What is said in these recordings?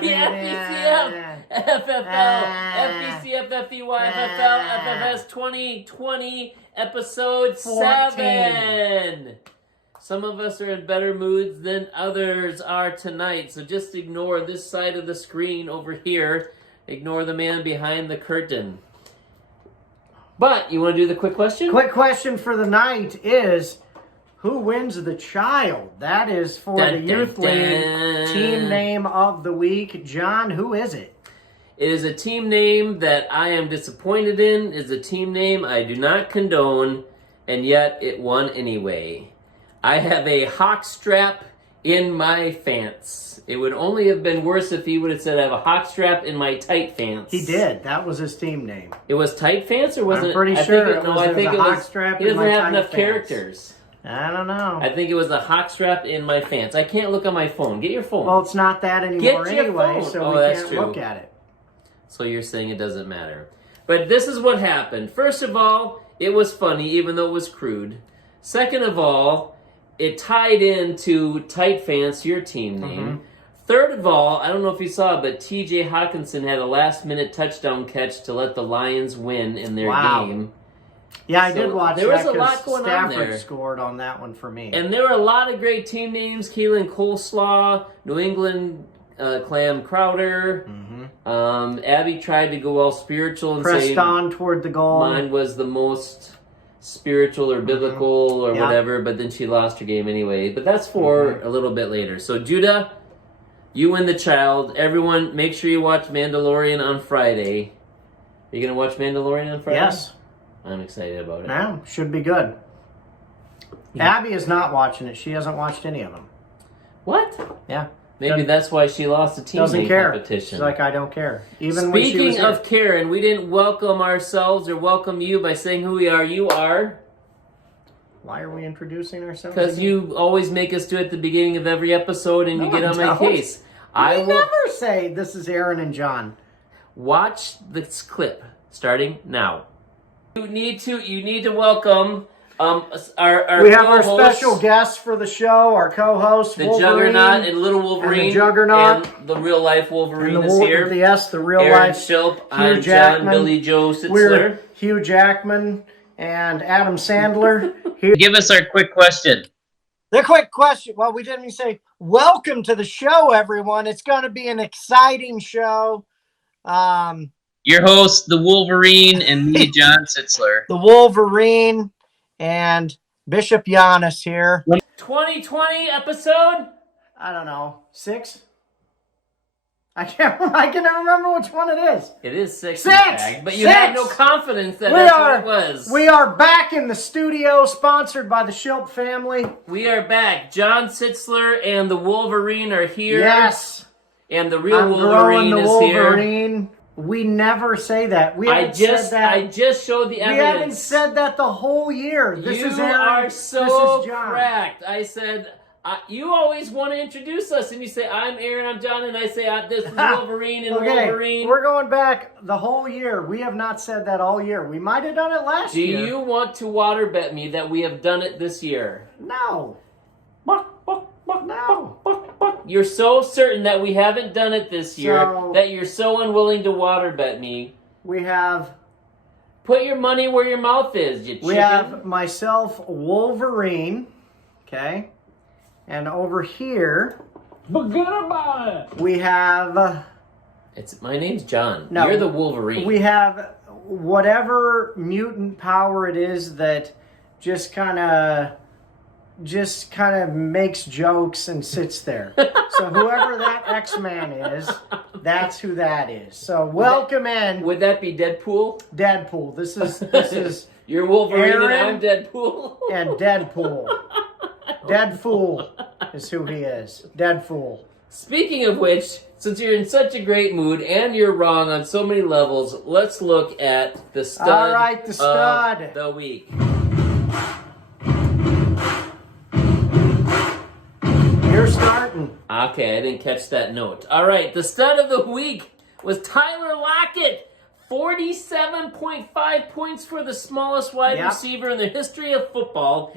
FVCFFFFLFVCFFVYFFLFFS 2020 episode 7. Some of us are in better moods than others are tonight, so just ignore this side of the screen over here. Ignore the man behind the curtain. But, you want to do the quick question? Quick question for the night is, who wins the child? That is for the Youth League team name of the week. John, who is it? It is a team name that I am disappointed in. It's a team name I do not condone, and yet it won anyway. I have a hawk strap in my fants. It would only have been worse if he would have said I have a hawk strap in my tight fants. He did. That was his team name. It was tight fants, or was it? I'm pretty sure it was a hawk strap in my tight fants. He doesn't have enough characters. I don't know. I think it was a hawk strap in my fants. I can't look on my phone. Get your phone. Well, it's not that anymore anyway, phone. so we can't look at it. So you're saying it doesn't matter. But this is what happened. First of all, it was funny, even though it was crude. Second of all, it tied into tight fans, your team name. Mm-hmm. Third of all, I don't know if you saw, but T.J. Hawkinson had a last-minute touchdown catch to let the Lions win in their game. Yeah, I did watch that. There was a lot going on there. Stafford scored on that one for me. And there were a lot of great team names. Keelan Coleslaw, New England Clam Crowder. Mm-hmm. Abby tried to go all spiritual and pressed say on toward the goal. Mine was the most spiritual or biblical or whatever, but then she lost her game anyway. But that's for a little bit later. So, Judah, you win the child. Everyone, make sure you watch Mandalorian on Friday. Are you going to watch Mandalorian on Friday? Yes. I'm excited about it. Yeah, should be good. Yeah. Abby is not watching it. She hasn't watched any of them. What? Yeah. Maybe that's why she lost the team competition. She's like, I don't care. Even Speaking when she was of Karen, we didn't welcome ourselves or welcome you by saying who we are. You are. Why are we introducing ourselves? Because you always make us do it at the beginning of every episode, and you get on my case. I will never say this is Aaron and John. Watch this clip starting now. You need to welcome our we have our special guests for the show, our co-host, the Juggernaut and Little Wolverine, and the Juggernaut, and the real life Wolverine is here. Yes, the real Aaron life. Shilp, I'm John Billy Joe Sitzler. We're Hugh Jackman and Adam Sandler. Give us our quick question. The quick question. Well, we didn't even say welcome to the show, everyone. It's going to be an exciting show. Your host, the Wolverine, and me, John Sitzler. The Wolverine and Bishop Giannis here. 2020 episode? I don't know. 6? I can never remember which one it is. It is 6. 6! But you had no confidence that that's what it was. We are back in the studio, sponsored by the Shilp family. We are back. John Sitzler and the Wolverine are here. Yes. And the real Wolverine is here. We never say that. I just showed the evidence. We haven't said that the whole year. This is Aaron. Are so cracked. I said, you always want to introduce us, and you say, I'm Aaron, I'm John, and I say, this is Wolverine and Wolverine. We're going back the whole year. We have not said that all year. We might have done it last year. Do you want to water bet me that we have done it this year? No. No. You're so certain that we haven't done it this year that you're so unwilling to water bet me. We have... Put your money where your mouth is, you chicken. We have myself, Wolverine, okay? And over here... Forget about it! We have... My name's John. No, you're the Wolverine. We have whatever mutant power it is that just kind of makes jokes and sits there. So whoever that X-Man is, that's who that is. So welcome in. Would that be Deadpool? Deadpool. This is you're Wolverine Aaron and I'm Deadpool. And Deadpool. Deadfool is who he is. Deadfool. Speaking of which, since you're in such a great mood and you're wrong on so many levels, let's look at the stud. All right, the stud of the week. You're starting. Okay, I didn't catch that note. All right, the stud of the week was Tyler Lockett. 47.5 points for the smallest wide receiver in the history of football.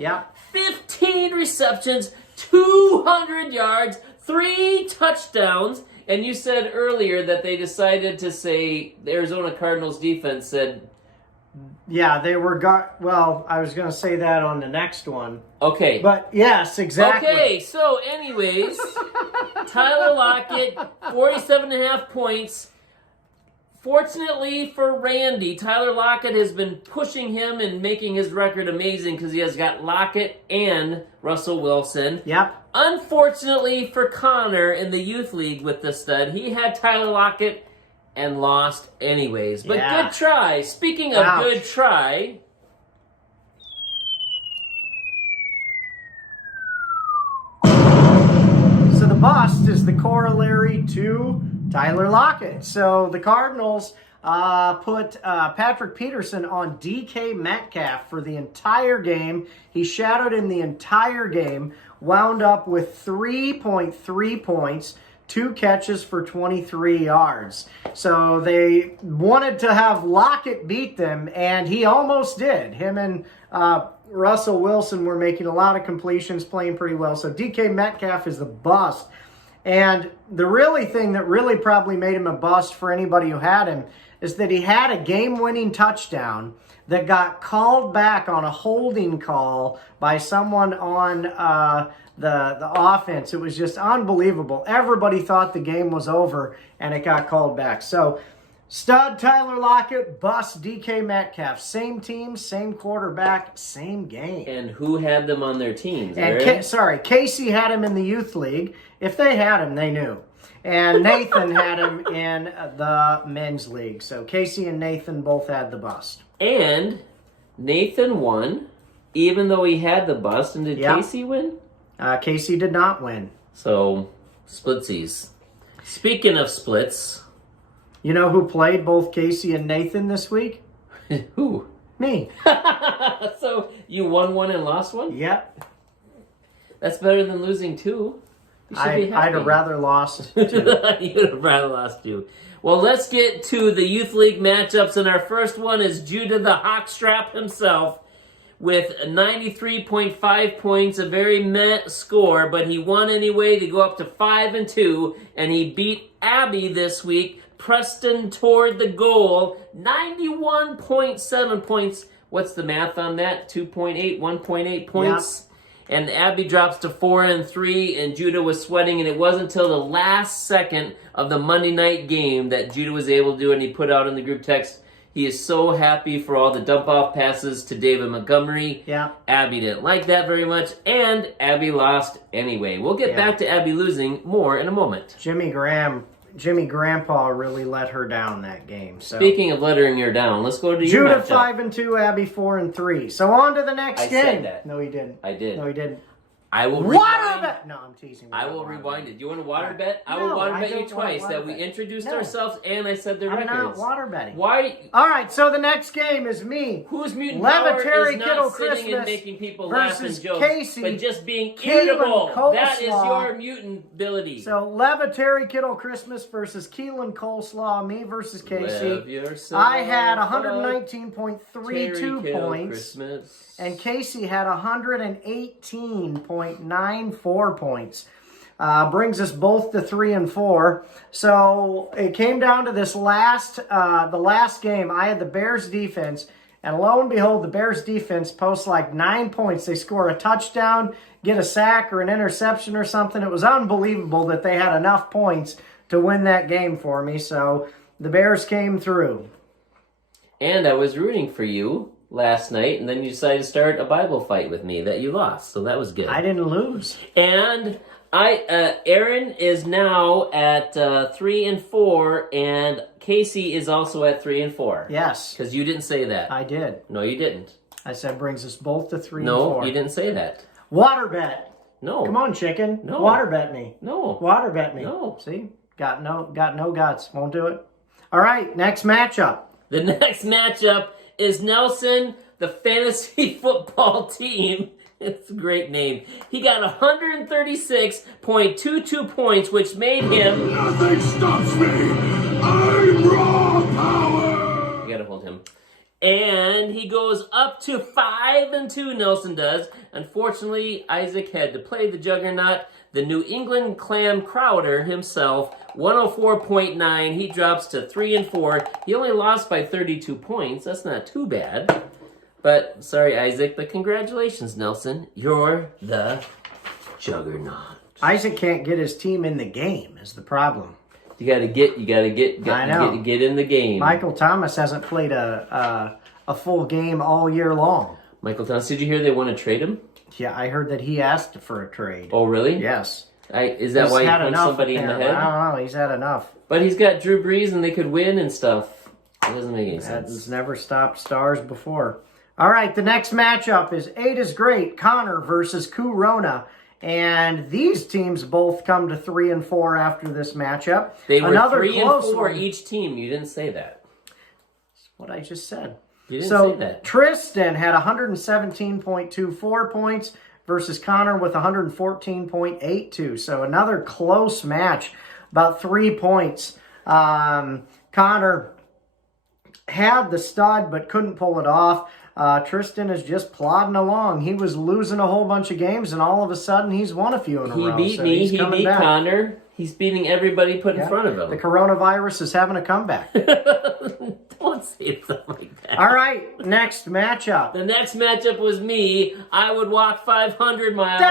15 receptions, 200 yards, 3 touchdowns. And you said earlier that they decided to say the Arizona Cardinals defense said... Yeah, they were... Well, I was going to say that on the next one. Okay. But, yes, exactly. Okay, so anyways, Tyler Lockett, 47.5 points. Fortunately for Randy, Tyler Lockett has been pushing him and making his record amazing because he has got Lockett and Russell Wilson. Yep. Unfortunately for Connor in the youth league with the stud, he had Tyler Lockett and lost anyways. But good try. Speaking of good try... So the bust is the corollary to Tyler Lockett. So the Cardinals put Patrick Peterson on DK Metcalf for the entire game. He shadowed him the entire game, wound up with 3.3 points, 2 catches for 23 yards. So they wanted to have Lockett beat them, and he almost did. Him and Russell Wilson were making a lot of completions, playing pretty well. So DK Metcalf is the bust. And the really thing that really probably made him a bust for anybody who had him is that he had a game-winning touchdown that got called back on a holding call by someone on the offense. It was just unbelievable. Everybody thought the game was over, and it got called back. So, stud Tyler Lockett, bust DK Metcalf. Same team, same quarterback, same game. And who had them on their teams? And Casey had him in the youth league. If they had him, they knew. And Nathan had him in the men's league. So Casey and Nathan both had the bust. And Nathan won, even though he had the bust. And did Casey win? Casey did not win. So, splitsies. Speaking of splits... You know who played both Casey and Nathan this week? Who? Me. So, you won one and lost one? Yep. That's better than losing 2. You should be happy. I'd have rather lost 2. You'd have rather lost 2. Well, let's get to the Youth League matchups, and our first one is Judah the Hawkstrap himself with 93.5 points, a very meh score, but he won anyway to go up to 5-2, and he beat Abby this week. Preston toward the goal, 91.7 points. What's the math on that? 2.8, 1.8 points. Yeah. And Abby drops to 4-3, and Judah was sweating, and it wasn't until the last second of the Monday night game that Judah was able to do it, and he put out in the group text, he is so happy for all the dump-off passes to David Montgomery. Yeah. Abby didn't like that very much, and Abby lost anyway. We'll get back to Abby losing more in a moment. Jimmy Grandpa really let her down that game. So. Speaking of letting her down, let's go to Judah 5-2, Abby 4-3. So on to the next game. I said that. No, he didn't. I did. No, he didn't. I will water bet. No, I'm teasing. I will rewind it. Do you want to water bet? I will water bet you twice that we introduced ourselves and I said the records. I'm not water betting. Why? All right, so the next game is me. Whose mutant power is not Kittle sitting Christmas and making people laugh and joke, Casey, but just being Keelan irritable. Coleslaw. That is your mutant ability. So Levatary Kittle Christmas versus Keelan Coleslaw, me versus Casey. I had 119.32 points, and Casey had 118.94 points. Brings us both to 3-4. So it came down to this the last game. I had the Bears defense, and lo and behold, the Bears defense posts like 9 points. They score a touchdown, get a sack or an interception or something. It was unbelievable that they had enough points to win that game for me. So the Bears came through. And I was rooting for you last night, and then you decided to start a Bible fight with me that you lost, so that was good. I didn't lose. And Aaron is now at 3-4, and Casey is also at 3-4. Yes. Because you didn't say that. I did. No, you didn't. I said brings us both to 3-4. No, you didn't say that. Water bet. No. Come on, chicken. No. Water bet me. No. Water bet me. No. See? Got no guts. Won't do it. All right, next matchup. The next matchup is Nelson, the fantasy football team. It's a great name. He got 136.22 points, which made him... Nothing stops me! I'm raw power! You gotta hold him. And he goes up to 5-2, Nelson does. Unfortunately, Isaac had to play the juggernaut the New England Clam Crowder himself, 104.9. He drops to 3-4. He only lost by 32 points. That's not too bad. But, sorry, Isaac, but congratulations, Nelson. You're the juggernaut. Isaac can't get his team in the game is the problem. You gotta get in the game. Michael Thomas hasn't played a full game all year long. Michael Thomas, did you hear they want to trade him? Yeah, I heard that he asked for a trade. Oh, really? Yes. Is that why he punched somebody in the head? I don't know. He's had enough. But he's got Drew Brees and they could win and stuff. It doesn't make any sense. That's never stopped stars before. All right, the next matchup is 8 is Great, Connor versus Corona. And these teams both come to 3-4 after this matchup. They were Another 3-4 one. each team. You didn't say that. That's what I just said. You didn't say that. Tristan had 117.24 points versus Connor with 114.82. So another close match, about 3 points. Connor had the stud but couldn't pull it off. Tristan is just plodding along. He was losing a whole bunch of games, and all of a sudden he's won a few in a row. He beat me. He beat Connor. He's beating everybody put in front of him. The coronavirus is having a comeback. Don't say something like that. All right, next matchup. The next matchup was me. I would walk 500 miles.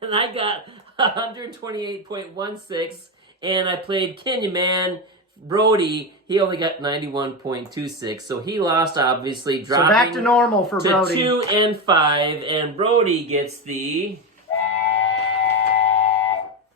And I got 128.16. And I played Kenya Man. Brody, he only got 91.26, so he lost, obviously, dropping so back to normal for Brody. 2 and 5, and Brody gets the...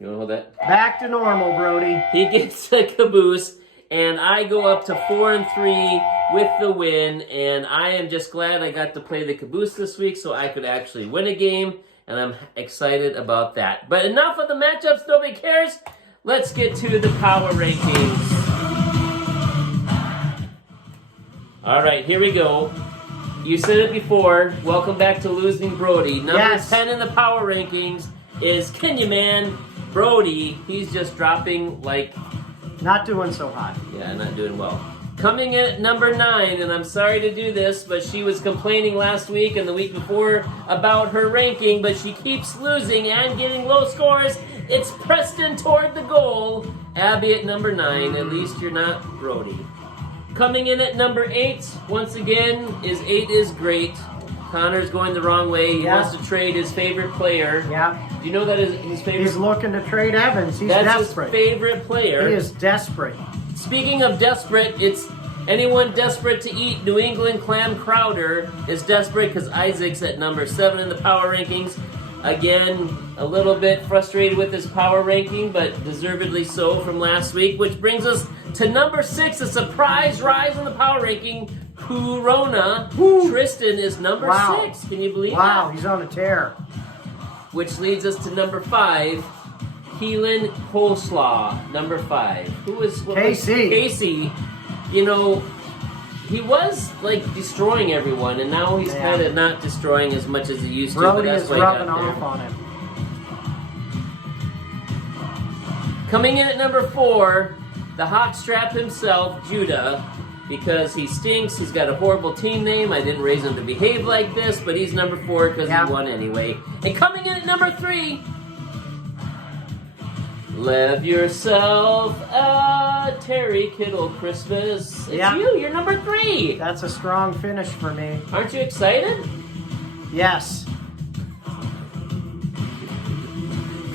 You want to hold that? Back to normal, Brody. He gets a caboose, and I go up to 4 and 3 with the win, and I am just glad I got to play the caboose this week so I could actually win a game, and I'm excited about that. But enough of the matchups, nobody cares. Let's get to the power rankings. All right, here we go. You said it before. Welcome back to Losing Brody. Number 10 in the power rankings is Kenya Man. Brody, he's just dropping like... Not doing so hot. Yeah, not doing well. Coming in at number 9, and I'm sorry to do this, but she was complaining last week and the week before about her ranking, but she keeps losing and getting low scores. It's Preston toward the goal. Abby at number 9. At least you're not Brody. Coming in at number 8, once again, is 8 is Great. Connor's going the wrong way. He wants to trade his favorite player. Yeah. Do you know that his favorite... He's looking to trade Evans. He's desperate. His favorite player. He is desperate. Speaking of desperate, it's anyone desperate to eat New England Clam Crowder is desperate because Isaac's at number 7 in the power rankings. Again, a little bit frustrated with his power ranking, but deservedly so from last week, which brings us to number 6, a surprise rise in the power ranking. Corona. Woo. Tristan is number 6. Can you believe that? Wow, he's on a tear. Which leads us to number 5, Keelan Coleslaw, number 5. Who is... Casey. Casey, you know... He was, like, destroying everyone, and now he's kind of not destroying as much as he used to. Brody but that's is why rubbing off on him. Coming in at number 4, the hot strap himself, Judah, because he stinks. He's got a horrible team name. I didn't raise him to behave like this, but he's number 4 because he won anyway. And coming in at number 3, Lev yourself a Terry Kittle Christmas. It's you. You're number 3. That's a strong finish for me. Aren't you excited? Yes.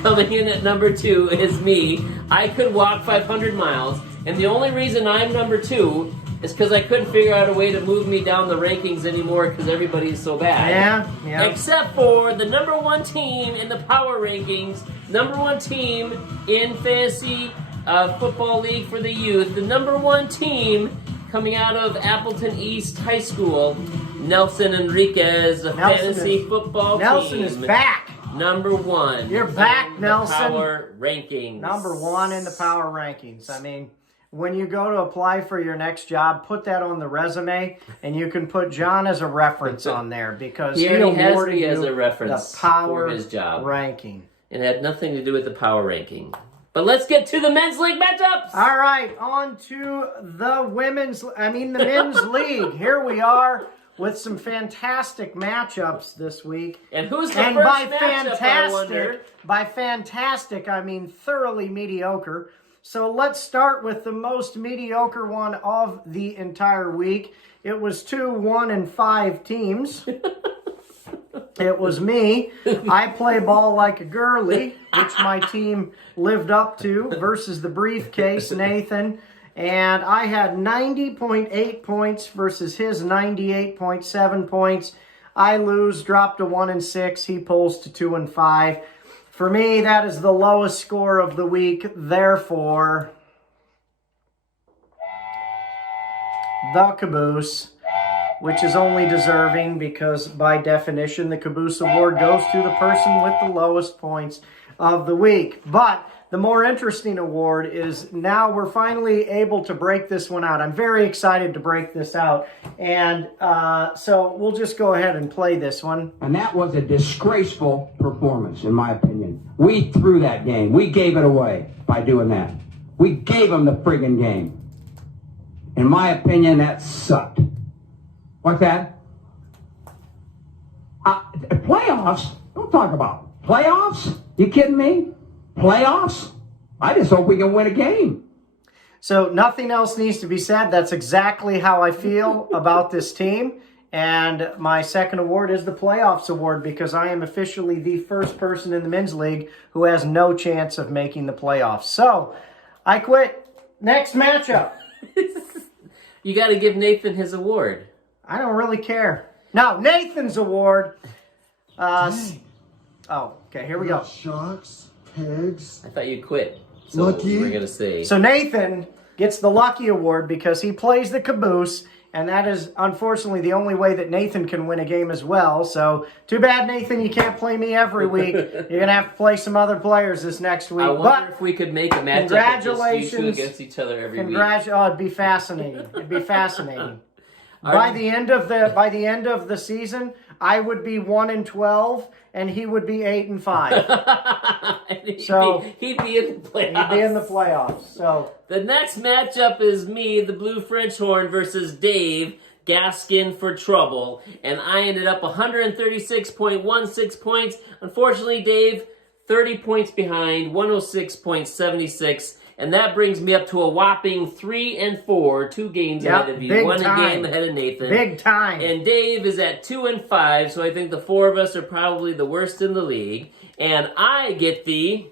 Coming in at number 2 is me. I could walk 500 miles, and the only reason I'm number 2 is because I couldn't figure out a way to move me down the rankings anymore because everybody's so bad. Yeah. Except for the number 1 team in the power rankings, number 1 team in Fantasy Football League for the youth, the number 1 team coming out of Appleton East High School, Nelson Enriquez, the Fantasy Football team. Nelson is back. Number 1. You're back, Nelson. Power rankings. Number 1 in the power rankings. I mean, when you go to apply for your next job, put that on the resume, and you can put John as a reference on there because he awarded you as a reference the power for his job ranking. It had nothing to do with the power ranking. But let's get to the men's league matchups. All right, on to the men's league. Here we are. with some fantastic matchups this week. And who's the And first by matchup, I wonder? fantastic, I mean thoroughly mediocre. So let's start with the most mediocre one of the entire week. It was 2 1-5 teams. It was me. I play ball like a girly, which my team lived up to, versus the briefcase, Nathan. And I had 90.8 points versus his 98.7 points. I lose, drop to 1-6. He pulls to 2-5. For me, that is the lowest score of the week. Therefore, the Caboose, which is only deserving because by definition, the Caboose Award goes to the person with the lowest points of the week. But the more interesting award is now we're finally able to break this one out. I'm very excited to break this out. And so we'll just go ahead and play this one. And that was a disgraceful performance, in my opinion. We threw that game. We gave it away by doing that. We gave them the friggin' game. In my opinion, that sucked. What's that? Playoffs? Don't talk about playoffs. You kidding me? Playoffs? I just hope we can win a game. So nothing else needs to be said. That's exactly how I feel about this team. And my second award is the Playoffs Award because I am officially the first person in the men's league who has no chance of making the playoffs. So I quit. Next matchup. You got to give Nathan his award. I don't really care. Now, Nathan's award. Oh, okay, here we go. Sharks, pigs. I thought you quit. So Lucky. we're going to say. So Nathan gets the Lucky Award because he plays the Caboose, and that is unfortunately the only way that Nathan can win a game as well. So too bad, Nathan, you can't play me every week. You're going to have to play some other players this next week. I wonder if we could make a matchup of just you two against each other every week. Oh, it'd be fascinating. It'd be fascinating. By the end of the season, I would be 1-12, and he would be 8-5. He'd be in the playoffs. He'd be in the playoffs. So the next matchup is me, the Blue French Horn, versus Dave Gaskin for Trouble, and I ended up 136.16 points. Unfortunately, Dave, 30 points behind, 106.76. And that brings me up to a whopping 3-4, 2 games ahead of you, one game ahead of Nathan. Big time. And Dave is at 2-5, so I think the 4 of us are probably the worst in the league. And I get the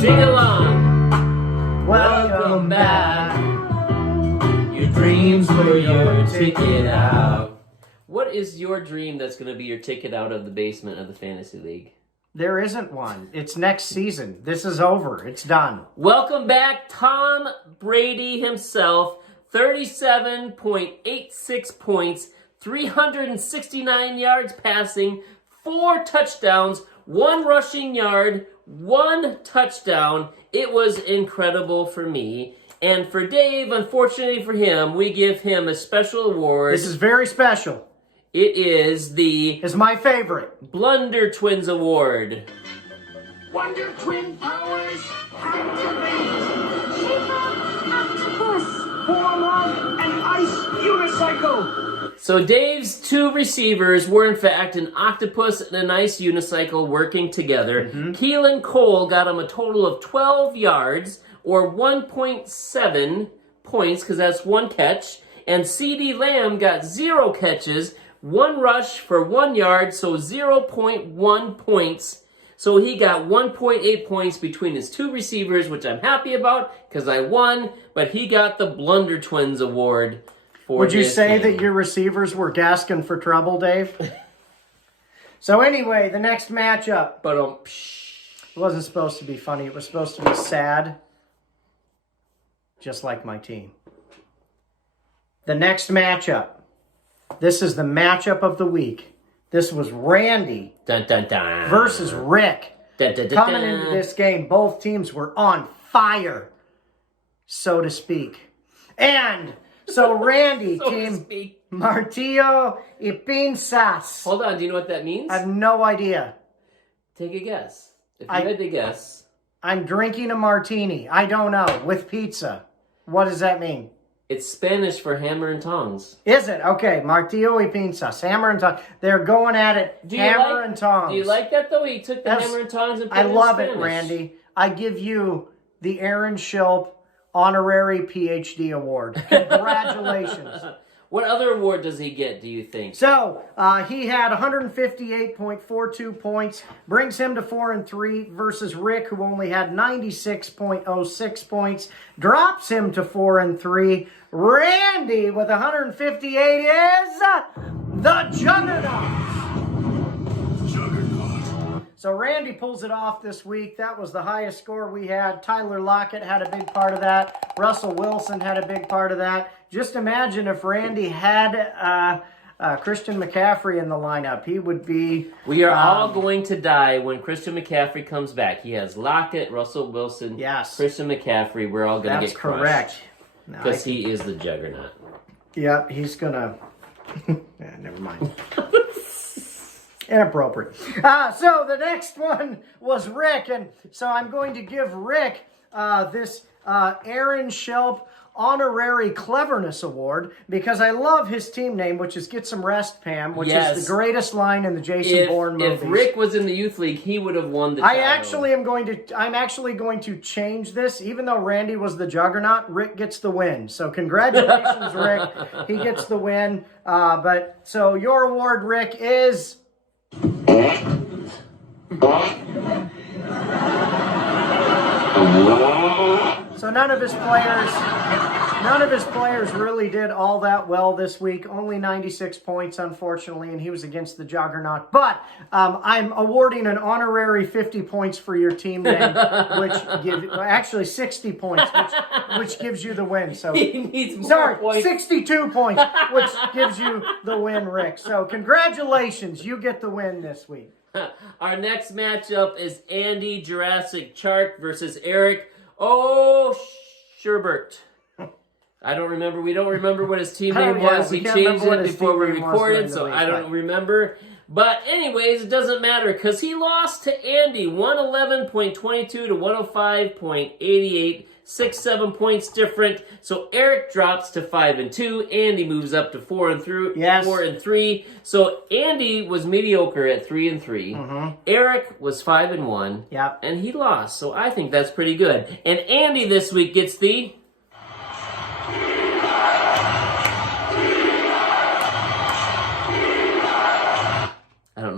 sing along. Welcome back. Your dreams were your ticket out. What is your dream that's going to be your ticket out of the basement of the Fantasy League? There isn't one. It's next season. This is over. It's done. Welcome back, Tom Brady himself. 37.86 points, 369 yards passing, 4 touchdowns, 1 rushing yard, 1 touchdown. It was incredible for me. And for Dave, unfortunately for him, we give him a special award. This is very special. It is the It's my favorite. Blunder Twins Award. Wonder Twin powers activate. Octopus. Form of an ice unicycle. So Dave's 2 receivers were in fact an octopus and a nice unicycle working together. Keelan Cole got him a total of 12 yards, or 1.7 points, because that's 1 catch. And CeeDee Lamb got 0 catches, 1 rush for 1 yard, so 0.1 points. So he got 1.8 points between his 2 receivers, which I'm happy about because I won, but he got the Blunder Twins Award for Would you this say game. that your receivers were gasking for trouble, Dave? So anyway, the next matchup. But It wasn't supposed to be funny. It was supposed to be sad. Just like my team. The next matchup. This is the matchup of the week. This was Randy dun, dun, dun. versus Rick. Dun, dun, dun, Coming dun. into this game, both teams were on fire, so to speak. And so Randy, So to team speak. Martillo y Pinzas. Hold on, do you know what that means? I have no idea. Take a guess. If you I- had to guess. I'm drinking a martini. I don't know. With pizza. What does that mean? It's Spanish for hammer and tongs. Is it? Okay. Martillo y pinzas. Hammer and tongs. They're going at it. Hammer and tongs. Do you like that, though? He took the hammer and tongs and put I it in love Spanish. it, Randy. I give you the Aaron Schilp Honorary PhD Award. Congratulations. What other award does he get, do you think? So, he had 158.42 points, brings him to 4-3 versus Rick, who only had 96.06 points, drops him to 4-3. Randy with 158 is the Juggernaut. So Randy pulls it off this week. That was the highest score we had. Tyler Lockett had a big part of that. Russell Wilson had a big part of that. Just imagine if Randy had Christian McCaffrey in the lineup. He would be... We are all going to die when Christian McCaffrey comes back. He has Lockett, Russell Wilson, yes, Christian McCaffrey. We're all going to get crushed. That's correct. Because he is the Juggernaut. Yep, he's going to... never mind. Inappropriate. So the next one was Rick, and so I'm going to give Rick this Aaron Schilp Honorary Cleverness Award because I love his team name, which is Get Some Rest, Pam, which is the greatest line in the Jason Bourne movies. If Rick was in the youth league, he would have won the title. I'm actually going to change this. Even though Randy was the Juggernaut, Rick gets the win. So congratulations, Rick. He gets the win. But so your award, Rick, is... So none of his players really did all that well this week. Only 96 points, unfortunately, and he was against the Juggernaut. But I'm awarding an honorary 50 points for your team name, which actually 60 points, which gives you the win. So he needs more points. 62 points, which gives you the win, Rick. So congratulations, you get the win this week. Our next matchup is Andy Jurassic Shark versus Eric Sherbert. I don't remember. We don't remember what his team name was. We changed it before we recorded, so I don't remember. But anyways, it doesn't matter because he lost to Andy 111.22 to 105.88. 6-7 points different. So Eric drops to 5-2. Andy moves up to 4-3. Yes. 4-3. So Andy was mediocre at 3-3. Mm-hmm. Eric was 5-1. Yep. And he lost. So I think that's pretty good. And Andy this week gets the...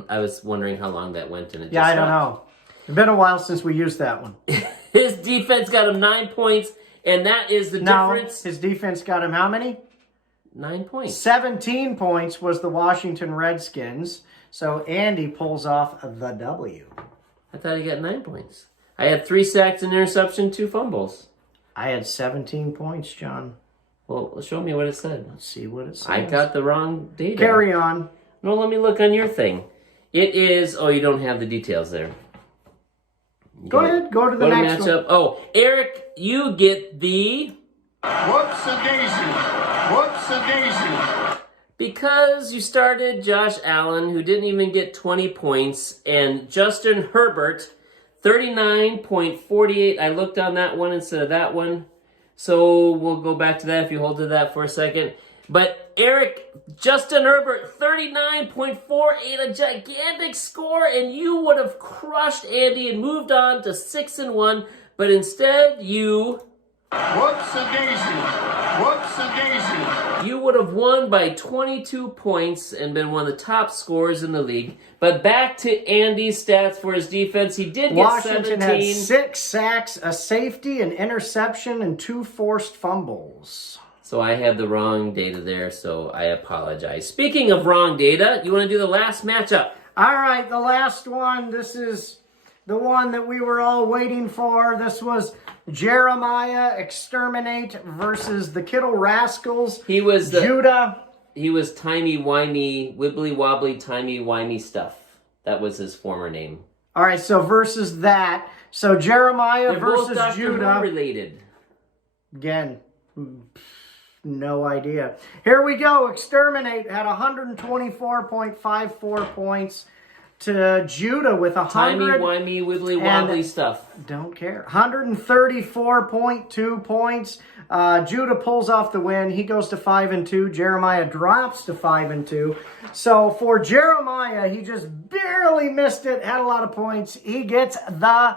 I was wondering how long that went and it just I don't know. It's been a while since we used that one. His defense got him 9 points, and that is the difference. His defense got him how many? 9 points. 17 points was the Washington Redskins. So Andy pulls off the W. I thought he got 9 points. I had 3 sacks, an interception, 2 fumbles. I had 17 points, John. Well, show me what it said. Let's see what it says. I got the wrong data. Carry on. No, let me look on your thing. It is... Oh, you don't have the details there. Go ahead. Go to the next matchup. one. Oh, Eric, you get the... Whoops-a-daisy. Whoops-a-daisy. Because you started Josh Allen, who didn't even get 20 points, and Justin Herbert, 39.48. I looked on that one instead of that one. So we'll go back to that if you hold to that for a second. But Justin Herbert, 39.48, a gigantic score, and you would have crushed Andy and moved on to 6-1, but instead you... Whoops-a-daisy. Whoops-a-daisy. You would have won by 22 points and been one of the top scorers in the league. But back to Andy's stats for his defense. He did get 17. Washington had 6 sacks, a safety, an interception, and 2 forced fumbles. So I had the wrong data there, so I apologize. Speaking of wrong data, you want to do the last matchup? All right, the last one. This is the one that we were all waiting for. This was Jeremiah Exterminate versus the Kittle Rascals. He was Judah. He was timey-wimey, wibbly-wobbly, timey-wimey stuff. That was his former name. All right, so versus that. So Jeremiah versus both Judah. related. Again, no idea. Here we go. Exterminate had 124.54 points. to Judah with 100. Timey-wimey, wibbly-wobbly stuff. Don't care. 134.2 points. Judah pulls off the win. He goes to 5-2. Jeremiah drops to 5-2. So for Jeremiah, he just barely missed it. Had a lot of points. He gets the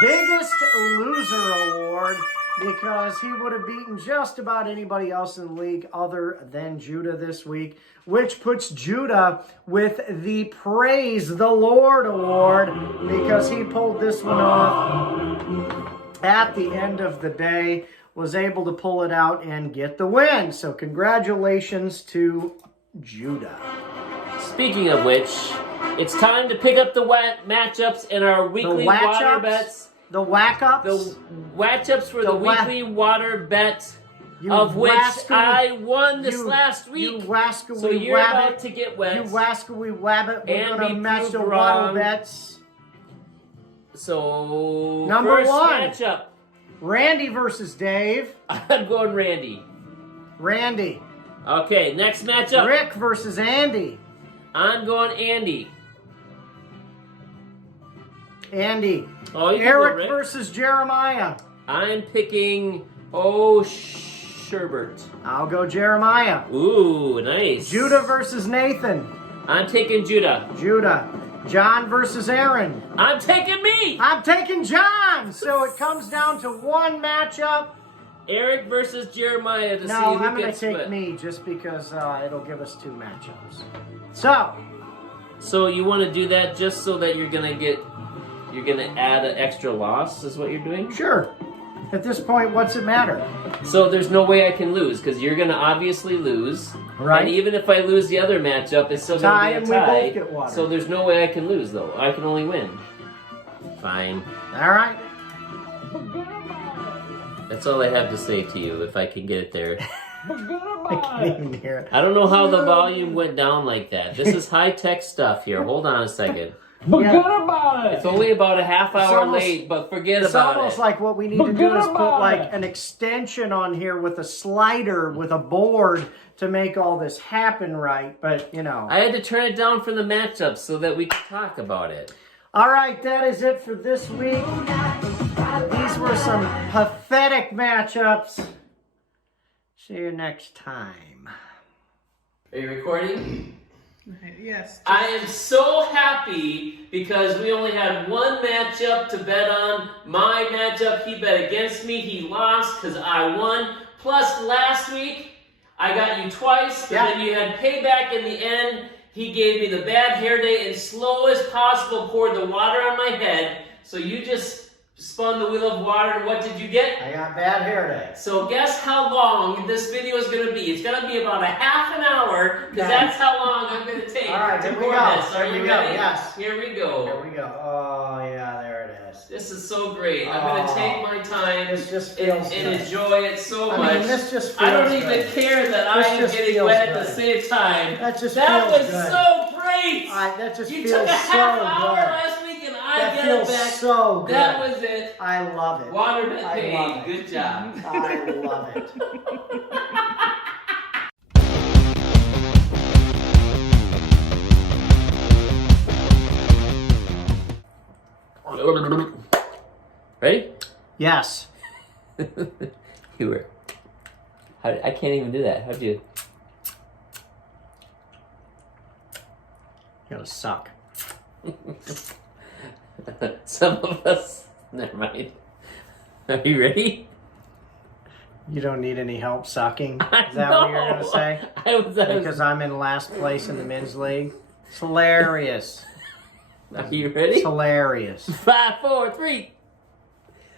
biggest loser award because he would have beaten just about anybody else in the league other than Judah this week, which puts Judah with the Praise the Lord award because he pulled this one off at the end of the day, was able to pull it out and get the win. So congratulations to Judah. Speaking of which, it's time to pick up the matchups in our weekly water bets. The whack-ups? The matchups for the weekly water bet, You of which rascally- I won this you- last week. You rascally So you're wabbit. about to get wet. You rascally wabbit. We're And going to be match the proved water wrong. bets. So, Number first one. matchup. Randy versus Dave. I'm going Randy. Randy. Okay, next matchup. Rick versus Andy. I'm going Andy. Andy. Oh, you can go Eric Rick. versus Jeremiah. I'm picking, Sherbert. I'll go Jeremiah. Ooh, nice. Judah versus Nathan. I'm taking Judah. Judah. John versus Aaron. I'm taking me. I'm taking John. So it comes down to one matchup. Eric versus Jeremiah to see No, who I'm going gets to take split. me just because it'll give us two matchups. So you want to do that just so that you're gonna add an extra loss, is what you're doing? Sure. At this point, what's it matter? So there's no way I can lose because you're gonna obviously lose. Right. And even if I lose the other matchup, it's still Tie, gonna and be we a tie. both get water. So there's no way I can lose though. I can only win. Fine. All right. That's all I have to say to you. If I can get it there. I can't even hear it. I don't know how the volume went down like that. This is high-tech stuff here. Hold on a second. Yeah. It's only about a half hour almost- late, but forget It's about almost it. like what we need to do is put like an extension on here with a slider with a board to make all this happen right. But, you know. I had to turn it down for the matchups so that we could talk about it. All right, that is it for this week. These were some pathetic matchups. See you next time. Are you recording? Yes. I am so happy because we only had one matchup to bet on. My matchup, he bet against me. He lost because I won. Plus, last week, I got you twice, but Yeah. then you had payback in the end. He gave me the bad hair day and slow as possible poured the water on my head. So you just spun the wheel of water, and what did you get? I got bad hair day. So guess how long this video is going to be. It's going to be about a half an hour, because Yeah. that's how long I'm going to take All right, to here we record go. this. Are Here you we go, ready? yes. Here we There go. we go. Oh, yeah, there it is. This is so great. I'm going to take my time This just and, feels and good. enjoy it so I much. mean, this just I don't feels even good. care that This I'm just getting feels wet at the good. same time. That just That feels was good. so great. That just You feels took a so half hour good. last week, and I That get feels it back. so good. That was it. I love it. Water bet I paid. love it. Good job. I love it. Ready? Yes. You were. I can't even do that. How'd you? You're gonna suck. Some of us. Never mind. Are you ready? You don't need any help sucking. I Is that what you're know. gonna say? I was Because I'm in last place in the men's league. It's hilarious. Are you ready? It's hilarious. 5, 4, 3.